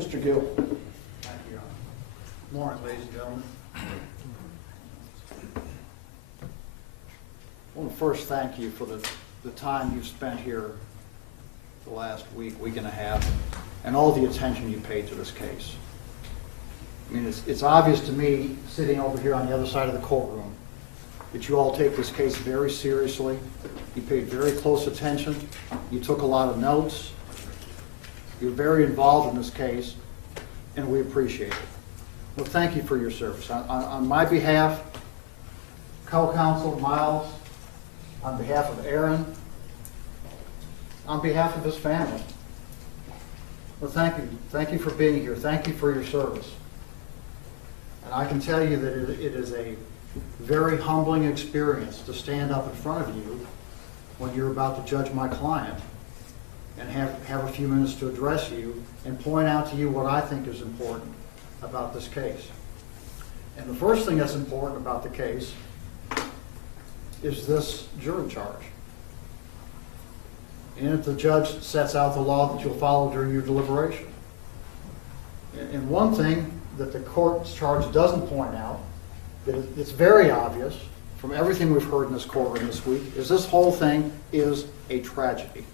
Mr. Gill. Thank you, Your Honor. Morning, ladies and gentlemen. I want to first thank you for the time you've spent here the last week and a half, and all the attention you paid to this case. I mean, it's obvious to me, sitting over here on the other side of the courtroom, that you all take this case very seriously. You paid very close attention. You took a lot of notes. You're very involved in this case, and we appreciate it. Well, thank you for your service. On my behalf, co-counsel Miles, on behalf of Aaron, on behalf of his family. Well, thank you. Thank you for being here. Thank you for your service. And I can tell you that it is a very humbling experience to stand up in front of you when you're about to judge my client and have a few minutes to address you and point out to you what I think is important about this case. And the first thing that's important about the case is this jury charge. And if the judge sets out the law that you'll follow during your deliberation. And one thing that the court's charge doesn't point out, that it's very obvious from everything we've heard in this courtroom this week, is this whole thing is a tragedy.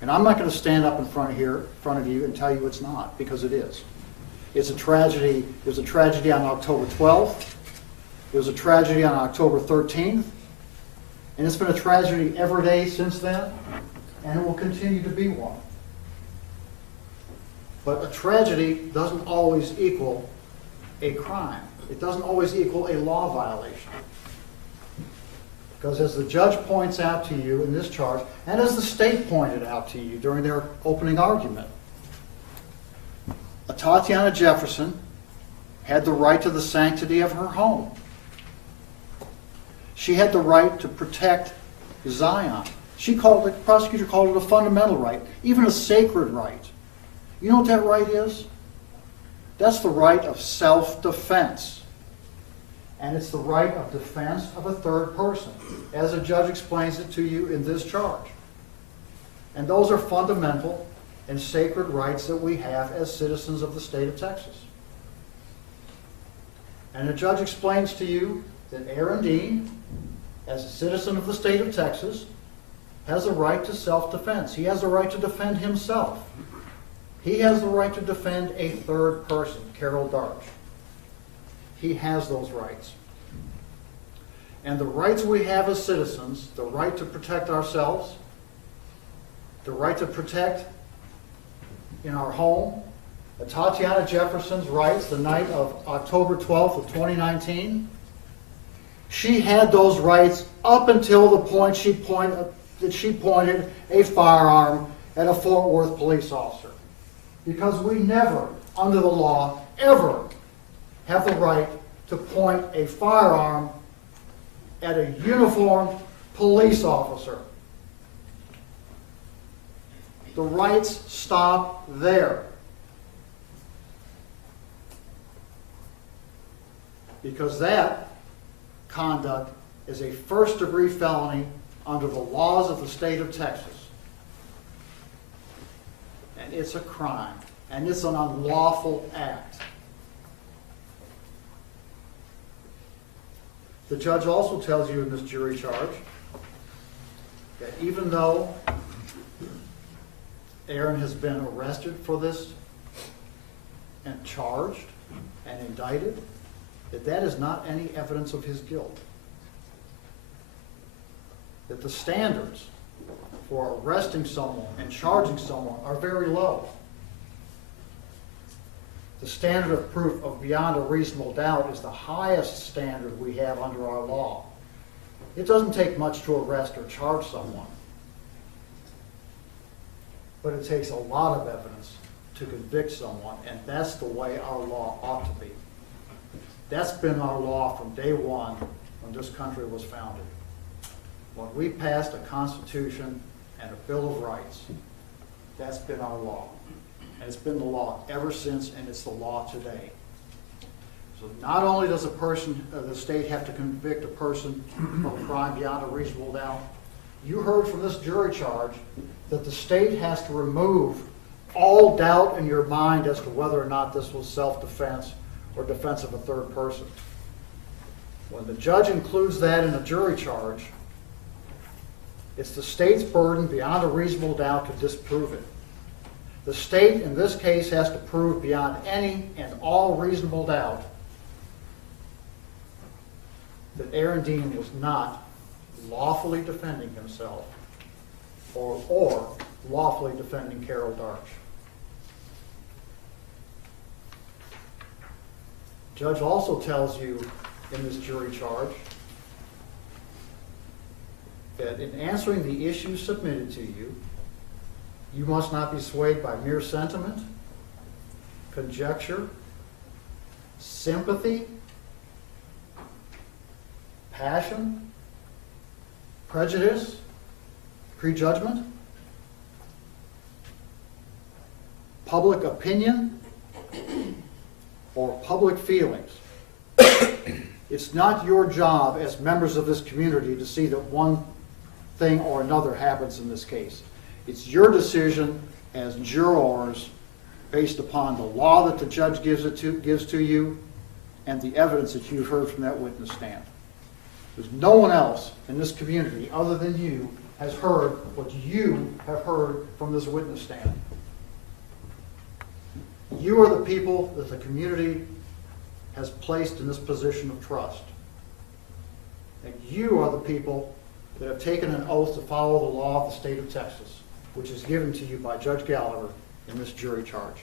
And I'm not going to stand up in front of you and tell you it's not, because it is. It's a tragedy. It was a tragedy on October 12th. It was a tragedy on October 13th. And it's been a tragedy every day since then, and it will continue to be one. But a tragedy doesn't always equal a crime. It doesn't always equal a law violation. Because as the judge points out to you in this charge, and as the state pointed out to you during their opening argument, Atatiana Jefferson had the right to the sanctity of her home. She had the right to protect Zion. The prosecutor called it a fundamental right, even a sacred right. You know what that right is? That's the right of self-defense. And it's the right of defense of a third person, as a judge explains it to you in this charge. And those are fundamental and sacred rights that we have as citizens of the state of Texas. And the judge explains to you that Aaron Dean, as a citizen of the state of Texas, has a right to self-defense. He has a right to defend himself. He has the right to defend a third person, Carol Darch. He has those rights. And the rights we have as citizens, the right to protect ourselves, the right to protect in our home, Atatiana Jefferson's rights the night of October 12th of 2019, she had those rights up until the point that she pointed a firearm at a Fort Worth police officer. Because we never, under the law, ever have the right to point a firearm at a uniformed police officer. The rights stop there. Because that conduct is a first-degree felony under the laws of the state of Texas. And it's a crime, and it's an unlawful act. The judge also tells you in this jury charge that even though Aaron has been arrested for this and charged and indicted, that is not any evidence of his guilt. That the standards for arresting someone and charging someone are very low. The standard of proof of beyond a reasonable doubt is the highest standard we have under our law. It doesn't take much to arrest or charge someone, but it takes a lot of evidence to convict someone, and that's the way our law ought to be. That's been our law from day one when this country was founded. When we passed a Constitution and a Bill of Rights, that's been our law. And it's been the law ever since, and it's the law today. So not only does the state have to convict a person of a crime beyond a reasonable doubt, you heard from this jury charge that the state has to remove all doubt in your mind as to whether or not this was self-defense or defense of a third person. When the judge includes that in a jury charge, it's the state's burden beyond a reasonable doubt to disprove it. The state in this case has to prove beyond any and all reasonable doubt that Aaron Dean was not lawfully defending himself or lawfully defending Carol Darch. Judge also tells you in this jury charge that in answering the issues submitted to you, you must not be swayed by mere sentiment, conjecture, sympathy, passion, prejudice, prejudgment, public opinion, or public feelings. It's not your job as members of this community to see that one thing or another happens in this case. It's your decision as jurors based upon the law that the judge gives to you and the evidence that you've heard from that witness stand. There's no one else in this community other than you has heard what you have heard from this witness stand. You are the people that the community has placed in this position of trust. And you are the people that have taken an oath to follow the law of the state of Texas, which is given to you by Judge Gallagher in this jury charge.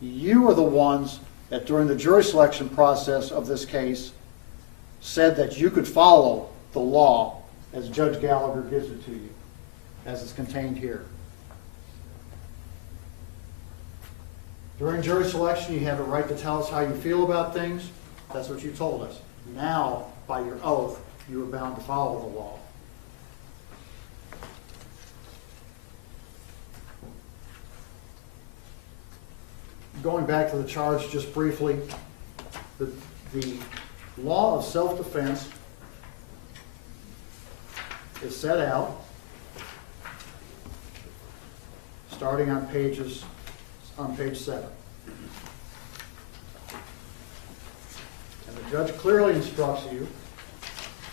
You are the ones that during the jury selection process of this case said that you could follow the law as Judge Gallagher gives it to you, as it's contained here. During jury selection, you have a right to tell us how you feel about things. That's what you told us. Now, by your oath, you are bound to follow the law. Going back to the charge just briefly, the law of self-defense is set out starting on page 7. And the judge clearly instructs you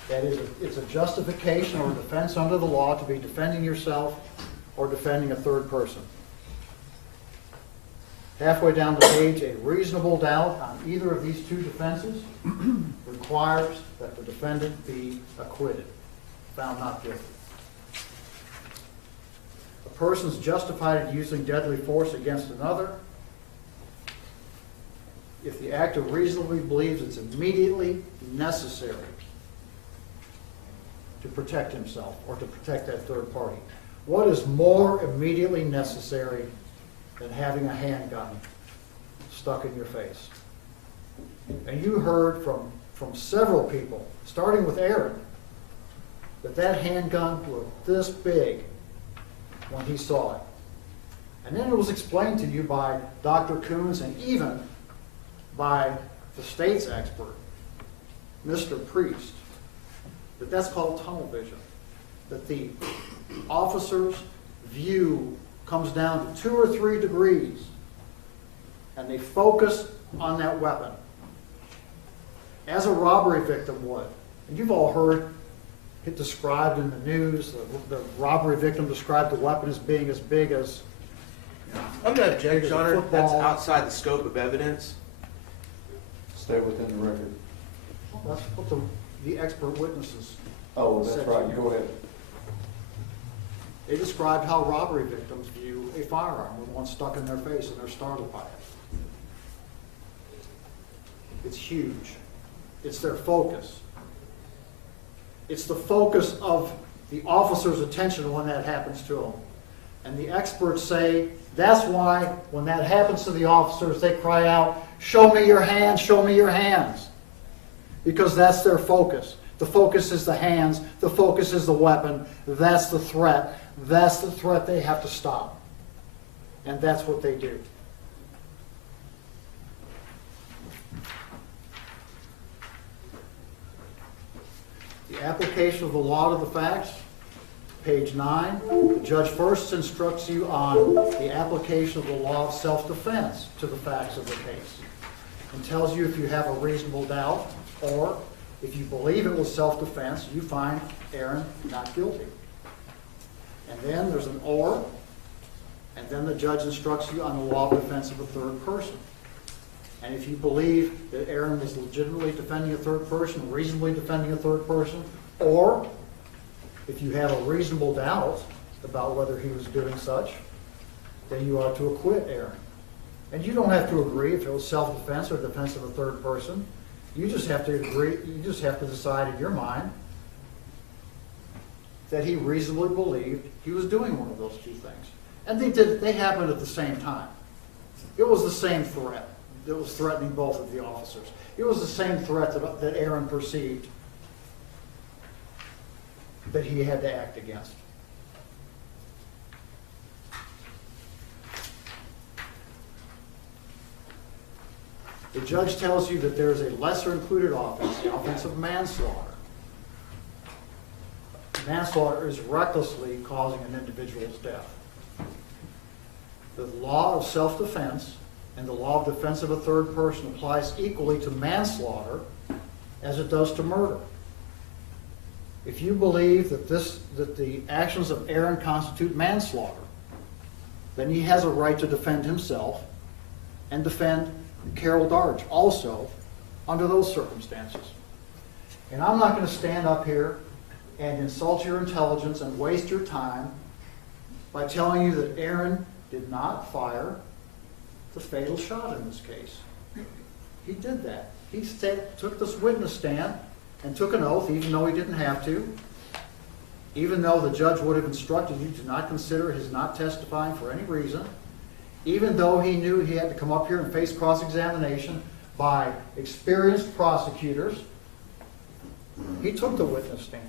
that it's a justification or a defense under the law to be defending yourself or defending a third person. Halfway down the page, a reasonable doubt on either of these two defenses requires that the defendant be acquitted, found not guilty. A person's justified in using deadly force against another if the actor reasonably believes it's immediately necessary to protect himself or to protect that third party. What is more immediately necessary than having a handgun stuck in your face? And you heard from several people, starting with Aaron, that handgun was this big when he saw it. And then it was explained to you by Dr. Coons and even by the state's expert, Mr. Priest, that that's called tunnel vision, that the officer's view comes down to 2 or 3 degrees and they focus on that weapon as a robbery victim would. And you've all heard it described in the news, the robbery victim described the weapon as being as big as, I'm going to object, Your Honor. That's football. outside the scope of evidence. Stay within the record. That's what the expert witnesses Oh, that's said. right. Go ahead. They described how robbery victims view a firearm with one stuck in their face and they're startled by it. It's huge. It's their focus. It's the focus of the officer's attention when that happens to them. And the experts say that's why when that happens to the officers, they cry out, "Show me your hands, show me your hands." Because that's their focus. The focus is the hands. The focus is the weapon. That's the threat. That's the threat they have to stop. And that's what they do. The application of the law to the facts Page 9, the judge first instructs you on the application of the law of self-defense to the facts of the case and tells you if you have a reasonable doubt or if you believe it was self-defense, you find Aaron not guilty. And then there's an or, and then the judge instructs you on the law of defense of a third person. And if you believe that Aaron was legitimately defending a third person, reasonably defending a third person, or if you have a reasonable doubt about whether he was doing such, then you are to acquit Aaron. And you don't have to agree if it was self-defense or defense of a third person. You just have to agree, you just have to decide in your mind that he reasonably believed he was doing one of those two things. And they happened at the same time. It was the same threat that was threatening both of the officers. It was the same threat that Aaron perceived that he had to act against. The judge tells you that there is a lesser included offense, the offense of manslaughter. Manslaughter is recklessly causing an individual's death. The law of self-defense and the law of defense of a third person applies equally to manslaughter as it does to murder. If you believe that the actions of Aaron constitute manslaughter, then he has a right to defend himself and defend Carol Darge also under those circumstances. And I'm not going to stand up here and insult your intelligence and waste your time by telling you that Aaron did not fire the fatal shot in this case. He did that. He took this witness stand and took an oath, even though he didn't have to, even though the judge would have instructed you to not consider his not testifying for any reason, even though he knew he had to come up here and face cross-examination by experienced prosecutors. He took the witness stand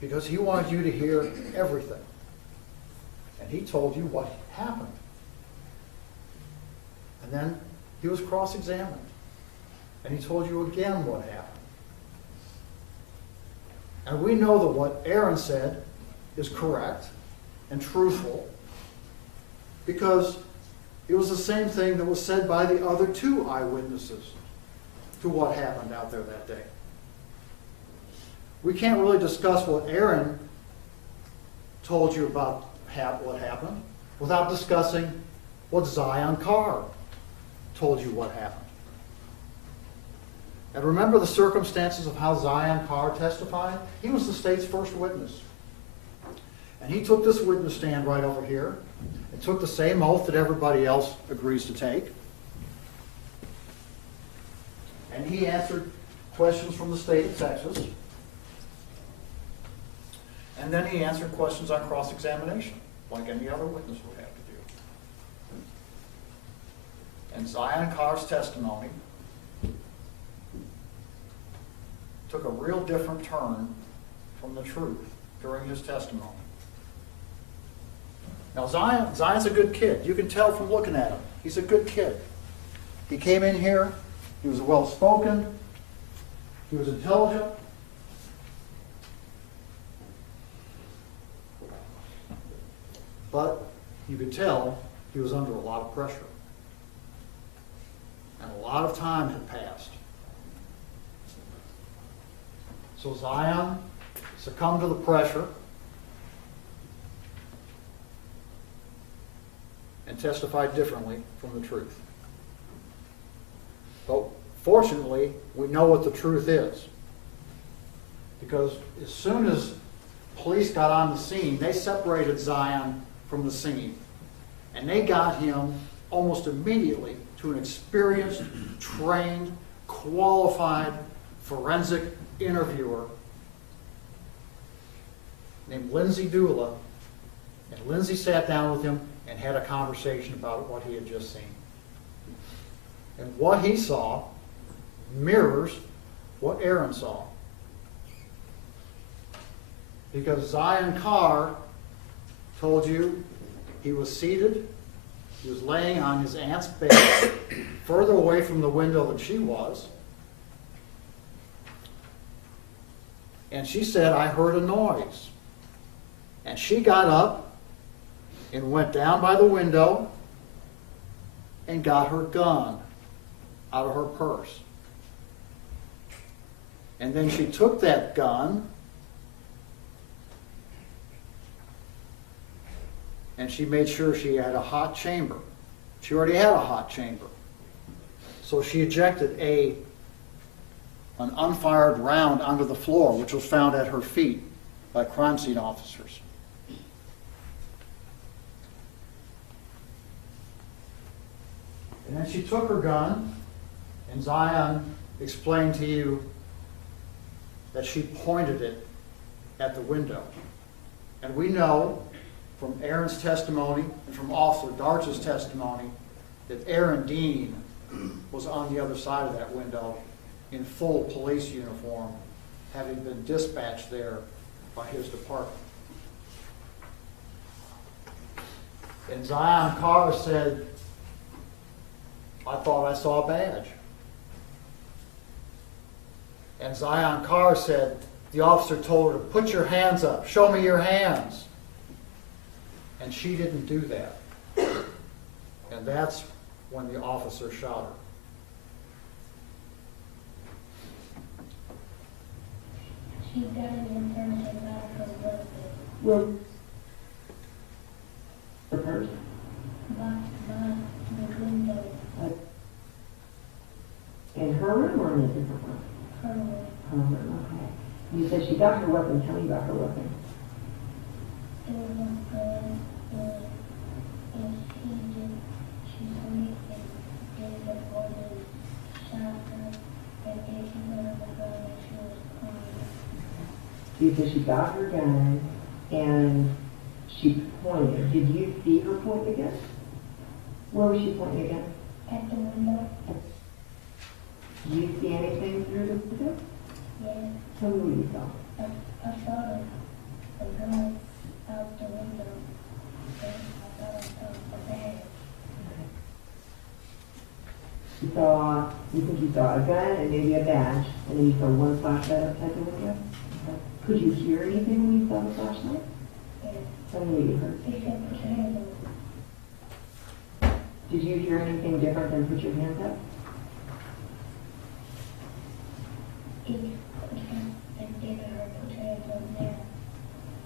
because he wanted you to hear everything. And he told you what happened. And then he was cross-examined. And he told you again what happened. And we know that what Aaron said is correct and truthful because it was the same thing that was said by the other two eyewitnesses to what happened out there that day. We can't really discuss what Aaron told you about what happened without discussing what Zion Carr told you what happened. And remember the circumstances of how Zion Carr testified? He was the state's first witness. And he took this witness stand right over here and took the same oath that everybody else agrees to take. And he answered questions from the state of Texas. And then he answered questions on cross-examination, like any other witness would have to do. And Zion Carr's testimony took a real different turn from the truth during his testimony. Now Zion's a good kid. You can tell from looking at him. He's a good kid. He came in here, he was well-spoken, he was intelligent. But you could tell he was under a lot of pressure. And a lot of time had passed. So Zion succumbed to the pressure and testified differently from the truth. But fortunately, we know what the truth is. Because as soon as police got on the scene, they separated Zion from the scene. And they got him almost immediately to an experienced, trained, qualified forensic interviewer named Lindsay Dula. And Lindsay sat down with him and had a conversation about what he had just seen. And what he saw mirrors what Aaron saw. Because Zion Carr told you he was seated, he was laying on his aunt's bed, further away from the window than she was. And she said, I heard a noise. And she got up and went down by the window and got her gun out of her purse. And then she took that gun and she made sure she had a hot chamber. She already had a hot chamber. So she ejected an unfired round onto the floor, which was found at her feet by crime scene officers. And then she took her gun, and Zion explained to you that she pointed it at the window. And we know from Aaron's testimony and from Officer Darch's testimony that Aaron Dean was on the other side of that window in full police uniform, having been dispatched there by his department. And Zion Carr said, I thought I saw a badge. And Zion Carr said, the officer told her, put your hands up, show me your hands. And she didn't do that. And that's when the officer shot her. She got it in terms of not her birthday. Well, the person, Not the window, in her room or in a different room? her room. Her room, okay. You said she got her weapon. Tell me about her weapon. It was a gun, and she told me and gave the order, shot her, and then she went on the gun and she was crying. You said she got her gun and she pointed. Did you see her point the gun? Where was she pointing the gun? At the window, Did you see anything through the window? yeah, Tell me what you saw. I saw the gun out the window, and I thought I saw a bag. You think you saw a gun and maybe a badge, and then you saw one flashlight outside the window? Okay. Could you hear anything when you saw the flashlight? Yeah, Tell me what you heard. they said put your hands up. Did you hear anything different than put your hands up? And then her put her hands up there.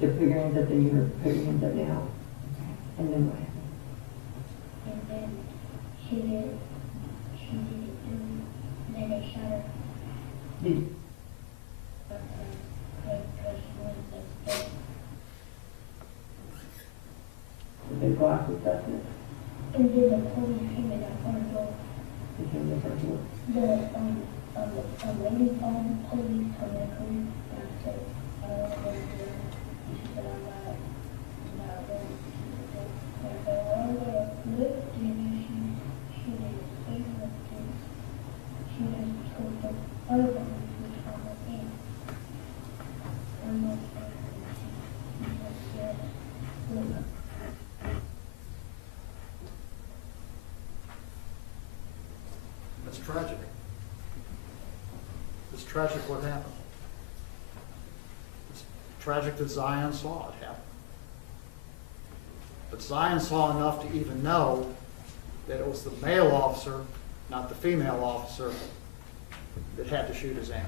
To put your hands up, then you heard put your hands up now. Okay. And then what happened? And then she did it too. Then they shot her Did because she was the best. they go after justice? And then the police came in our front door. They came to the front door. The lady called the police, told me to come. And I said, I don't want to go there. And she said, I'm not going. And I said, well, I'm going to lift it. And she didn't say nothing. She just told the other police who was on the in. I'm not saying anything. She said, yes, look. That's tragic. It's tragic what happened. It's tragic that Zion saw it happen. But Zion saw enough to even know that it was the male officer, not the female officer, that had to shoot his aunt.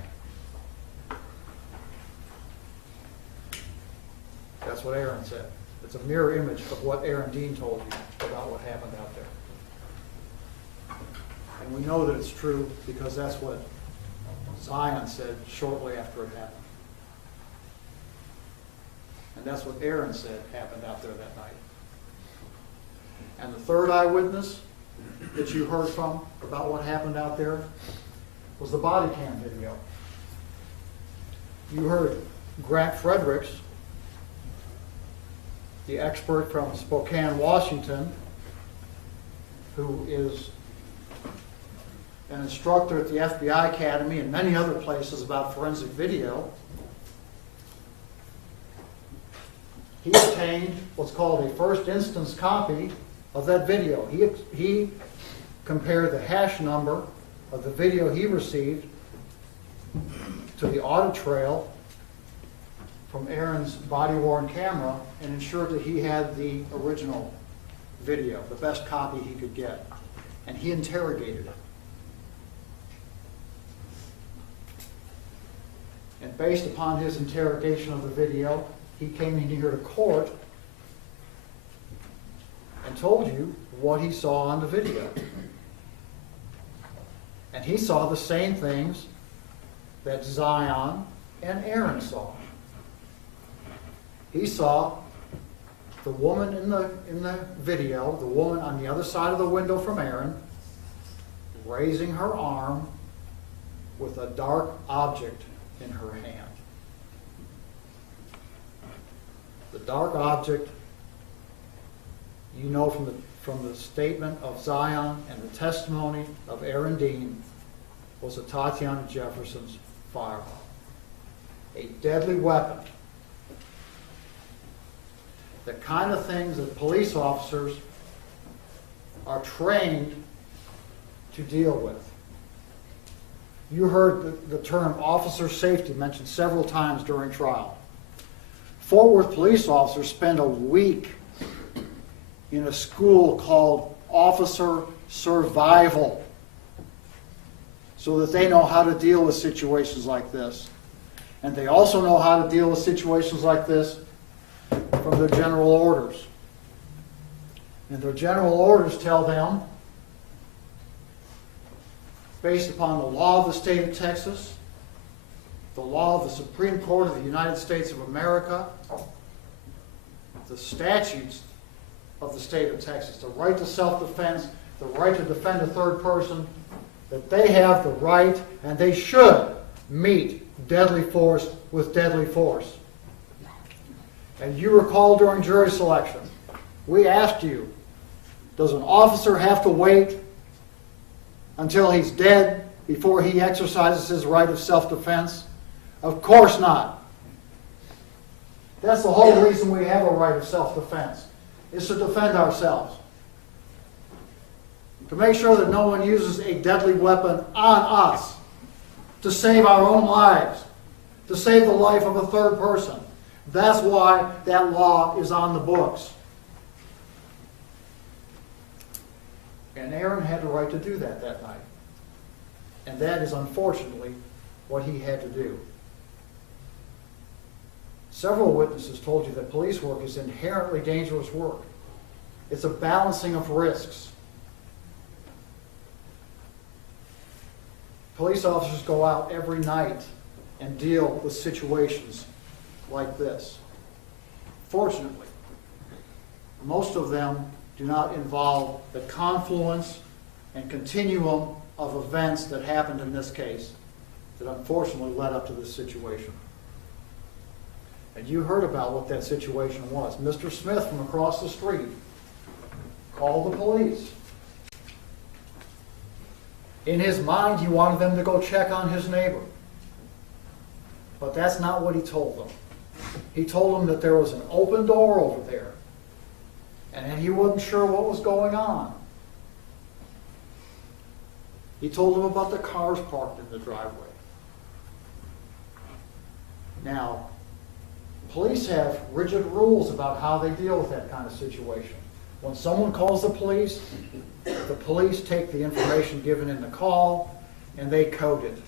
That's what Aaron said. It's a mirror image of what Aaron Dean told you about what happened out there. And we know that it's true because that's what Zion said shortly after it happened. And that's what Aaron said happened out there that night. And the third eyewitness that you heard from about what happened out there was the body cam video. You heard Grant Fredericks, the expert from Spokane, Washington, who is an instructor at the FBI Academy and many other places about forensic video. He obtained what's called a first instance copy of that video. He compared the hash number of the video he received to the audit trail from Aaron's body-worn camera and ensured that he had the original video, the best copy he could get. And he interrogated it. And based upon his interrogation of the video, he came in here to court and told you what he saw on the video. And he saw the same things that Zion and Aaron saw. He saw the woman in the video, the woman on the other side of the window from Aaron, raising her arm with a dark object in her hand. The dark object, you know from the statement of Zion and the testimony of Aaron Dean, was Atatiana Jefferson's firearm. A deadly weapon. The kind of things that police officers are trained to deal with. You heard the term officer safety mentioned several times during trial. Fort Worth police officers spend a week in a school called officer survival so that they know how to deal with situations like this. And they also know how to deal with situations like this from their general orders. And their general orders tell them, based upon the law of the state of Texas, the law of the Supreme Court of the United States of America, the statutes of the state of Texas, the right to self-defense, the right to defend a third person, that they have the right and they should meet deadly force with deadly force. And you recall during jury selection, we asked you, does an officer have to wait until he's dead before he exercises his right of self-defense? Of course not. That's the whole reason we have a right of self-defense, is to defend ourselves. To make sure that no one uses a deadly weapon on us, to save our own lives, to save the life of a third person. That's why that law is on the books. And Aaron had the right to do that night. And that is unfortunately what he had to do. Several witnesses told you that police work is inherently dangerous work. It's a balancing of risks. Police officers go out every night and deal with situations like this. Fortunately, most of them do not involve the confluence and continuum of events that happened in this case that unfortunately led up to this situation. And you heard about what that situation was. Mr. Smith from across the street called the police. In his mind, he wanted them to go check on his neighbor. But that's not what he told them. He told them that there was an open door over there, and he wasn't sure what was going on. He told them about the cars parked in the driveway. Now, police have rigid rules about how they deal with that kind of situation. When someone calls the police take the information given in the call and they code it.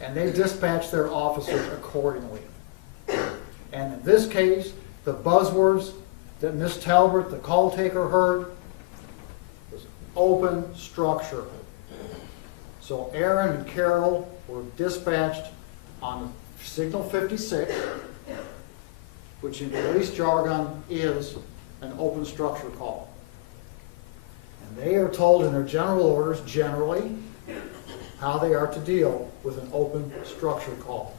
And they dispatch their officers accordingly. And in this case, the buzzwords that Ms. Talbert, the call taker, heard was open structure. So Aaron and Carol were dispatched on signal 56, which in police jargon is an open structure call. And they are told in their general orders, generally, how they are to deal with an open structure call.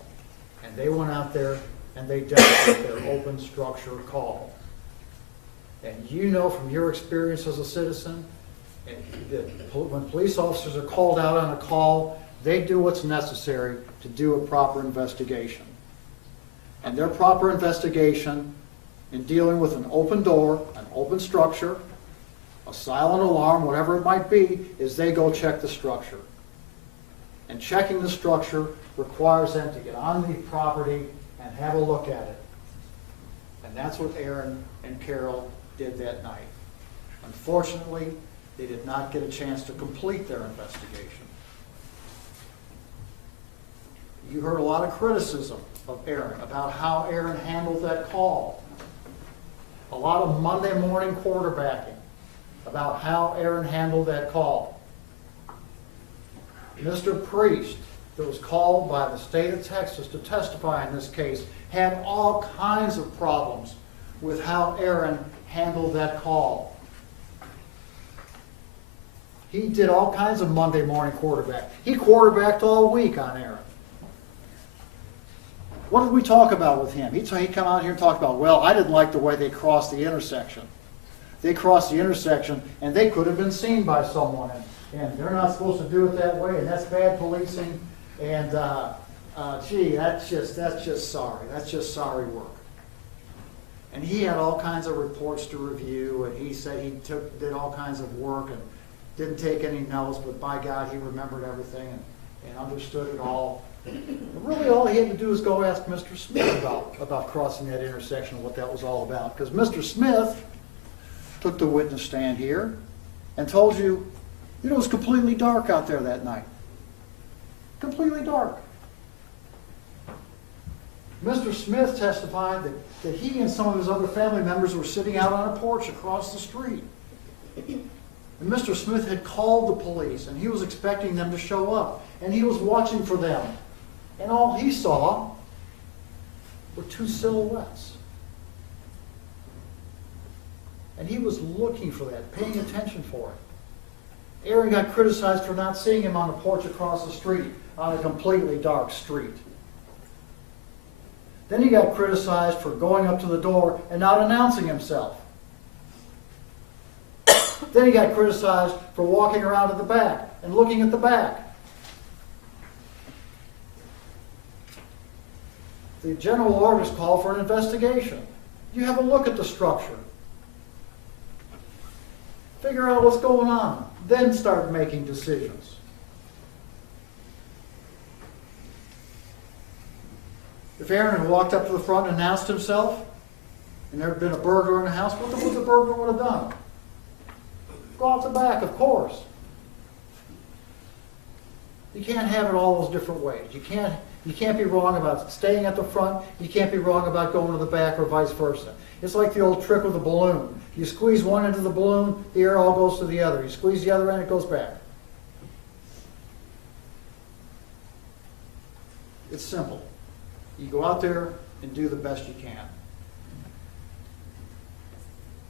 And they went out there and they dealt with their open structure call. And you know from your experience as a citizen, when police officers are called out on a call, they do what's necessary to do a proper investigation. And their proper investigation in dealing with an open door, an open structure, a silent alarm, whatever it might be, is they go check the structure. And checking the structure requires them to get on the property and have a look at it. And that's what Aaron and Carol did that night. Unfortunately, they did not get a chance to complete their investigation. You heard a lot of criticism of Aaron about how Aaron handled that call. A lot of Monday morning quarterbacking about how Aaron handled that call. Mr. Priest, that was called by the state of Texas to testify in this case, had all kinds of problems with how Aaron handled that call. He did all kinds of Monday morning quarterback. He quarterbacked all week on Aaron. What did we talk about with him? He'd come out here and talk about, well, I didn't like the way they crossed the intersection. They crossed the intersection and they could have been seen by someone. And they're not supposed to do it that way, and that's bad policing. And gee, that's just sorry. That's just sorry work. And he had all kinds of reports to review, and he said he did all kinds of work and didn't take any notes, but by God, he remembered everything and understood it all. And really, all he had to do was go ask Mr. Smith about crossing that intersection and what that was all about. Because Mr. Smith took the witness stand here and told you, it was completely dark out there that night. Completely dark. Mr. Smith testified that he and some of his other family members were sitting out on a porch across the street. And Mr. Smith had called the police, and he was expecting them to show up. And he was watching for them. And all he saw were two silhouettes. And he was looking for that, paying attention for it. Aaron got criticized for not seeing him on the porch across the street, on a completely dark street. Then he got criticized for going up to the door and not announcing himself. Then he got criticized for walking around at the back and looking at the back. The general orders call for an investigation. You have a look at the structure. Figure out what's going on. Then start making decisions. If Aaron had walked up to the front and announced himself, and there had been a burglar in the house, what the burglar would have done? Go out the back, of course. You can't have it all those different ways. You can't be wrong about staying at the front. You can't be wrong about going to the back or vice versa. It's like the old trick with the balloon. You squeeze one end of the balloon, the air all goes to the other. You squeeze the other end, it goes back. It's simple. You go out there and do the best you can.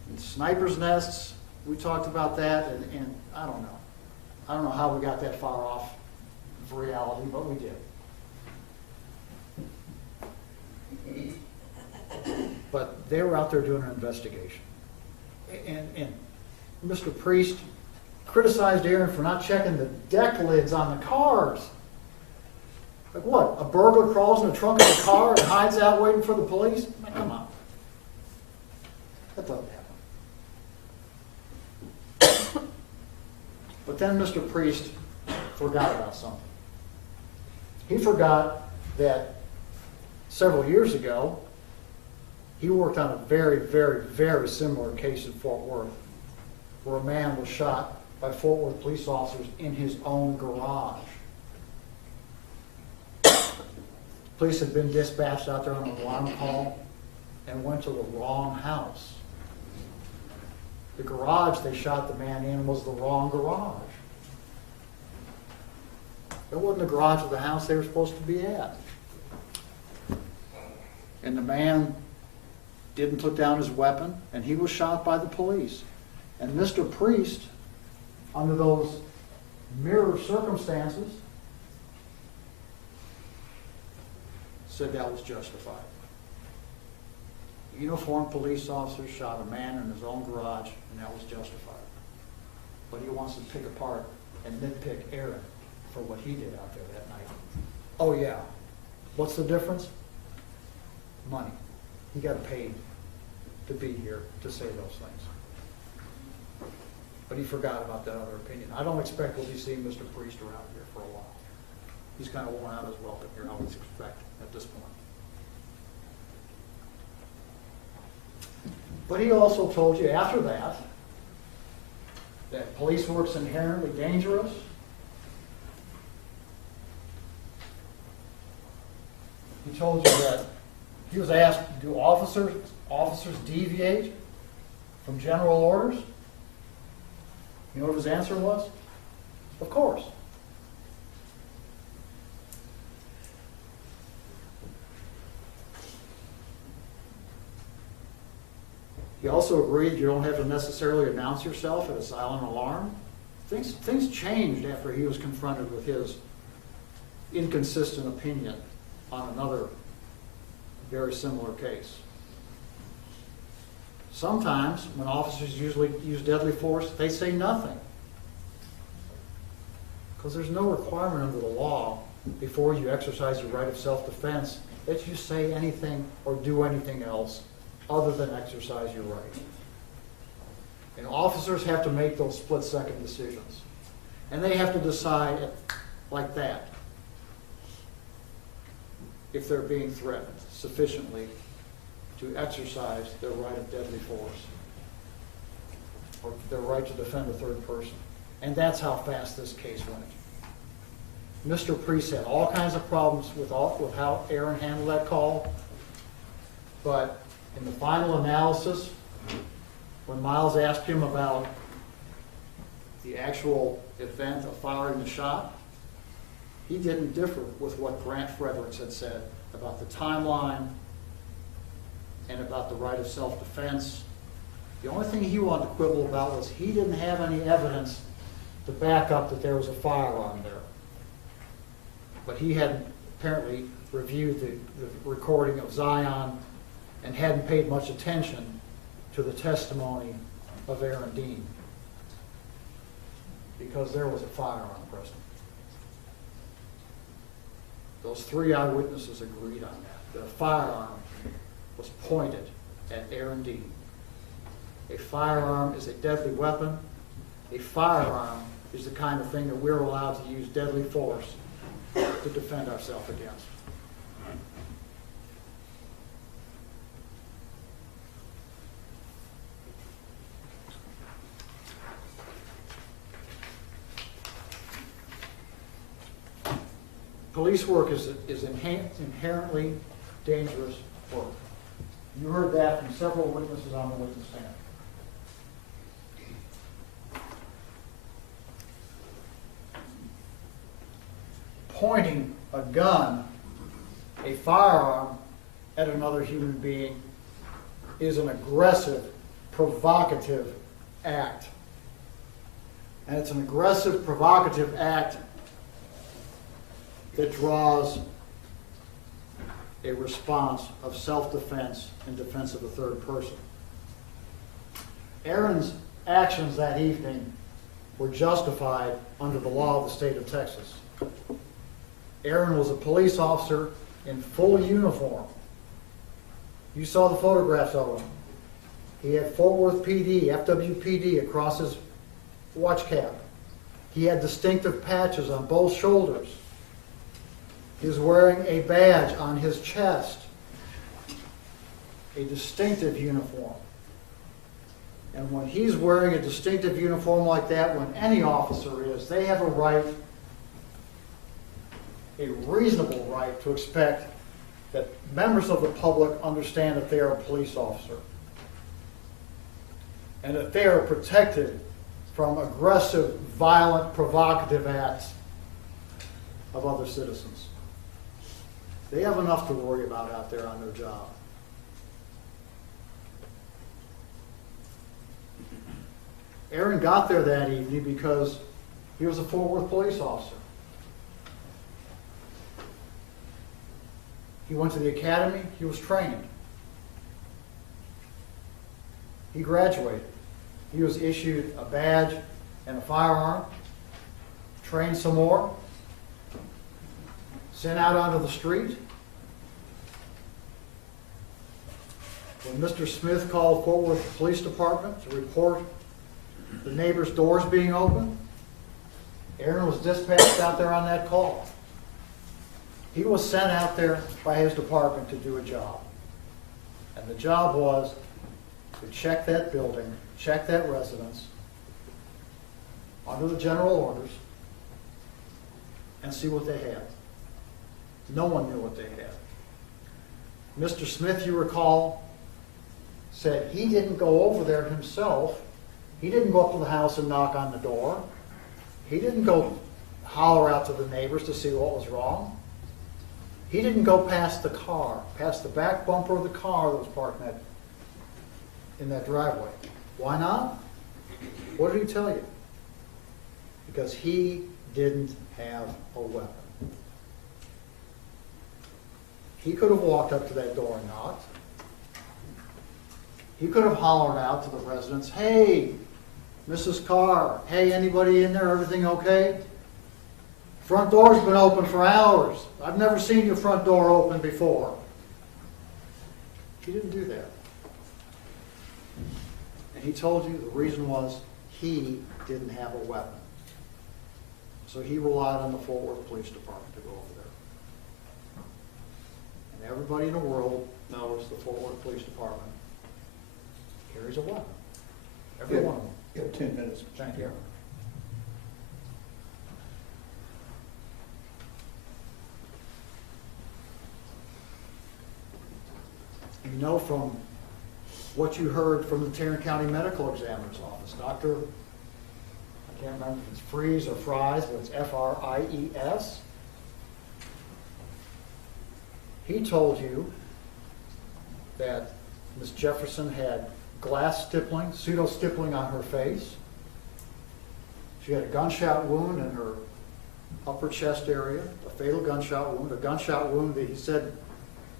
And sniper's nests, we talked about that, and I don't know. I don't know how we got that far off of reality, but we did. But they were out there doing an investigation. And Mr. Priest criticized Aaron for not checking the deck lids on the cars. Like what? A burglar crawls in the trunk of the car and hides out waiting for the police? Come on. That doesn't happen. But then Mr. Priest forgot about something. He forgot that several years ago, he worked on a very, very, very similar case in Fort Worth, where a man was shot by Fort Worth police officers in his own garage. Police had been dispatched out there on an alarm call and went to the wrong house. The garage they shot the man in was the wrong garage. It wasn't the garage of the house they were supposed to be at. And the man didn't put down his weapon, and he was shot by the police. And Mr. Priest, under those mirror circumstances, said that was justified. Uniformed police officers shot a man in his own garage, and that was justified. But he wants to pick apart and nitpick Aaron for what he did out there that night. Oh yeah. What's the difference? Money. He got paid to be here to say those things. But he forgot about that other opinion. I don't expect we'll be seeing Mr. Priest around here for a while. He's kind of worn out his welcome here, I would expect at this point. But he also told you after that police work's inherently dangerous. He told you that he was asked, do officers deviate from general orders? You know what his answer was? Of course. He also agreed you don't have to necessarily announce yourself at a silent alarm. Things changed after he was confronted with his inconsistent opinion on another very similar case. Sometimes, when officers usually use deadly force, they say nothing. Because there's no requirement under the law before you exercise your right of self-defense that you say anything or do anything else other than exercise your right. And officers have to make those split-second decisions. And they have to decide like that if they're being threatened sufficiently to exercise their right of deadly force or their right to defend a third person. And that's how fast this case went. Mr. Priest had all kinds of problems with how Aaron handled that call, but in the final analysis, when Miles asked him about the actual event of firing the shot, he didn't differ with what Grant Fredericks had said about the timeline and about the right of self-defense. The only thing he wanted to quibble about was he didn't have any evidence to back up that there was a firearm there. But he had apparently reviewed the recording of Zion and hadn't paid much attention to the testimony of Aaron Dean because there was a firearm present. Those three eyewitnesses agreed on that a firearm was pointed at Aaron Dean. A firearm is a deadly weapon. A firearm is the kind of thing that we're allowed to use deadly force to defend ourselves against. Police work is inherently dangerous work. You heard that from several witnesses on the witness stand. Pointing a gun, a firearm, at another human being is an aggressive, provocative act. And it's an aggressive, provocative act that draws a response of self-defense in defense of a third person. Aaron's actions that evening were justified under the law of the state of Texas. Aaron was a police officer in full uniform. You saw the photographs of him. He had Fort Worth PD, FWPD across his watch cap. He had distinctive patches on both shoulders. He was wearing a badge on his chest, a distinctive uniform. And when he's wearing a distinctive uniform like that, when any officer is, they have a right, a reasonable right, to expect that members of the public understand that they are a police officer and that they are protected from aggressive, violent, provocative acts of other citizens. They have enough to worry about out there on their job. Aaron got there that evening because he was a Fort Worth police officer. He went to the academy, he was trained. He graduated. He was issued a badge and a firearm, trained some more, sent out onto the street. When Mr. Smith called Fort Worth Police Department to report the neighbor's doors being open, Aaron was dispatched out there on that call. He was sent out there by his department to do a job. And the job was to check that building, check that residence, under the general orders, and see what they had. No one knew what they had. Mr. Smith, you recall, said he didn't go over there himself. He didn't go up to the house and knock on the door. He didn't go holler out to the neighbors to see what was wrong. He didn't go past the car, past the back bumper of the car that was parked in that driveway. Why not? What did he tell you? Because he didn't have a weapon. He could have walked up to that door and knocked. He could have hollered out to the residents, "Hey, Mrs. Carr, hey, anybody in there, everything okay? Front door's been open for hours. I've never seen your front door open before." He didn't do that. And he told you the reason was he didn't have a weapon. So he relied on the Fort Worth Police Department to go over there. And everybody in the world knows the Fort Worth Police Department carries a weapon. Every one of them. You have 10 minutes. Thank you. You know from what you heard from the Tarrant County Medical Examiner's Office, Dr. I can't remember if it's Fries or Fries, but it's F-R-I-E-S. He told you that Ms. Jefferson had glass stippling, pseudo-stippling on her face. She had a gunshot wound in her upper chest area, a fatal gunshot wound that he said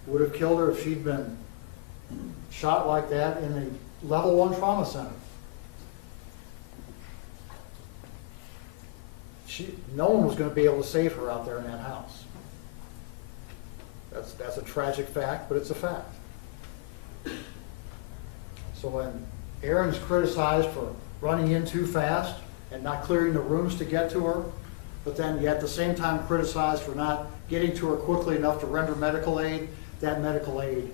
would have killed her if she'd been shot like that in a level 1 trauma center. No one was going to be able to save her out there in that house. That's a tragic fact, but it's a fact. So when Aaron's criticized for running in too fast and not clearing the rooms to get to her, but then yet at the same time criticized for not getting to her quickly enough to render medical aid, that medical aid,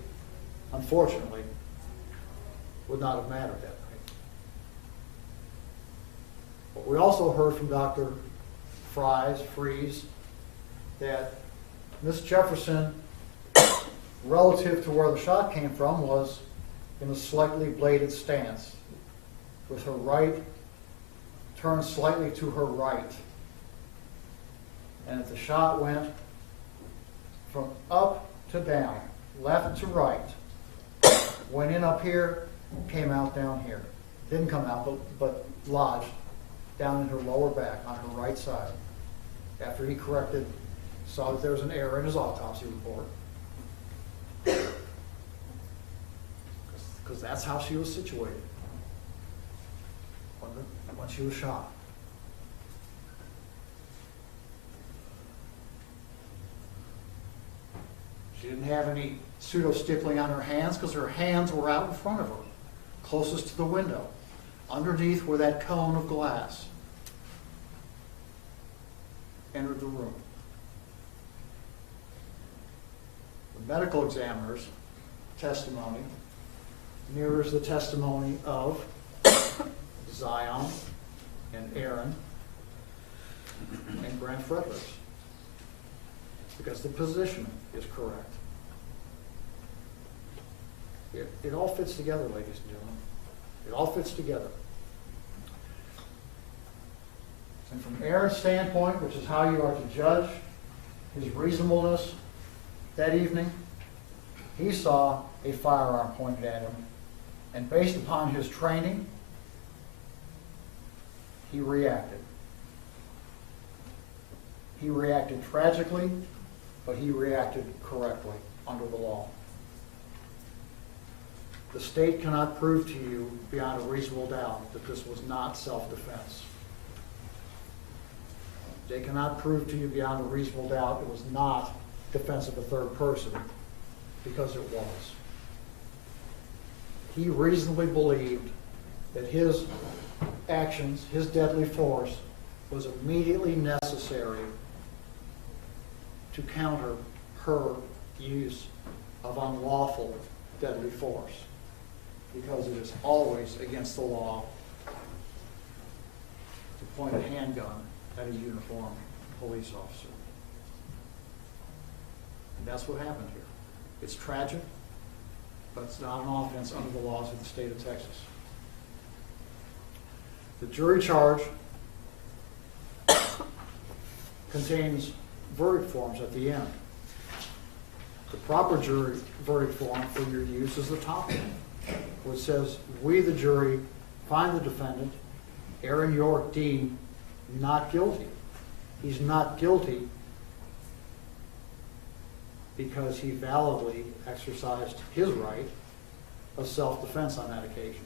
unfortunately, would not have mattered that night. But we also heard from Dr. Fries, that Miss Jefferson, relative to where the shot came from, was in a slightly bladed stance, with her right turned slightly to her right. And if the shot went from up to down, left to right, went in up here, came out down here. Didn't come out, but lodged down in her lower back on her right side. After he corrected, saw that there was an error in his autopsy report. Because that's how she was situated when she was shot. She didn't have any pseudo-stippling on her hands because her hands were out in front of her, closest to the window, underneath where that cone of glass entered the room. The medical examiner's testimony mirrors the testimony of Zion and Aaron and Grant Fredericks, because the position is correct. It all fits together, ladies and gentlemen. It all fits together. And from Aaron's standpoint, which is how you are to judge his reasonableness that evening, he saw a firearm pointed at him, and based upon his training, he reacted. He reacted tragically, but he reacted correctly under the law. The state cannot prove to you beyond a reasonable doubt that this was not self-defense. They cannot prove to you beyond a reasonable doubt it was not defense of a third person, because it was. He reasonably believed that his actions, his deadly force, was immediately necessary to counter her use of unlawful deadly force. because it is always against the law to point a handgun at a uniformed police officer. And that's what happened here. It's tragic, but it's not an offense under the laws of the state of Texas. The jury charge contains verdict forms at the end. The proper jury verdict form for your use is the top one, which says, "We, the jury, find the defendant, Aaron York Dean, not guilty." He's not guilty because he validly exercised his right of self-defense on that occasion.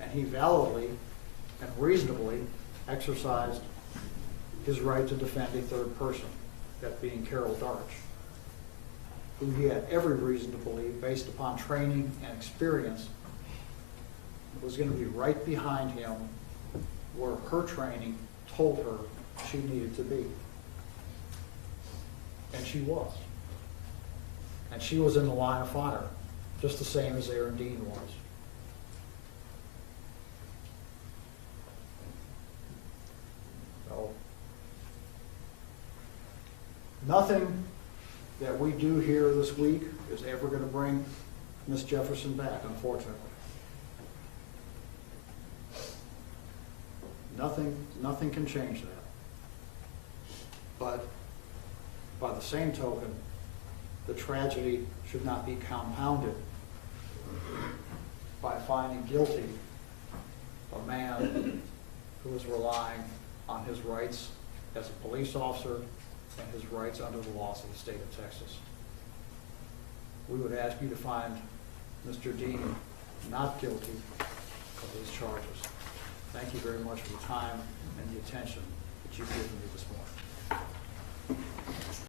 And he validly and reasonably exercised his right to defend a third person, that being Carol Darch, who he had every reason to believe, based upon training and experience, was going to be right behind him where her training told her she needed to be. And she was. And she was in the line of fire, just the same as Aaron Dean was. So, nothing that we do here this week is ever going to bring Miss Jefferson back, unfortunately. Nothing can change that. But by the same token, the tragedy should not be compounded by finding guilty a man who is relying on his rights as a police officer and his rights under the laws of the state of Texas. We would ask you to find Mr. Dean not guilty of his charges. Thank you very much for the time and the attention that you've given me this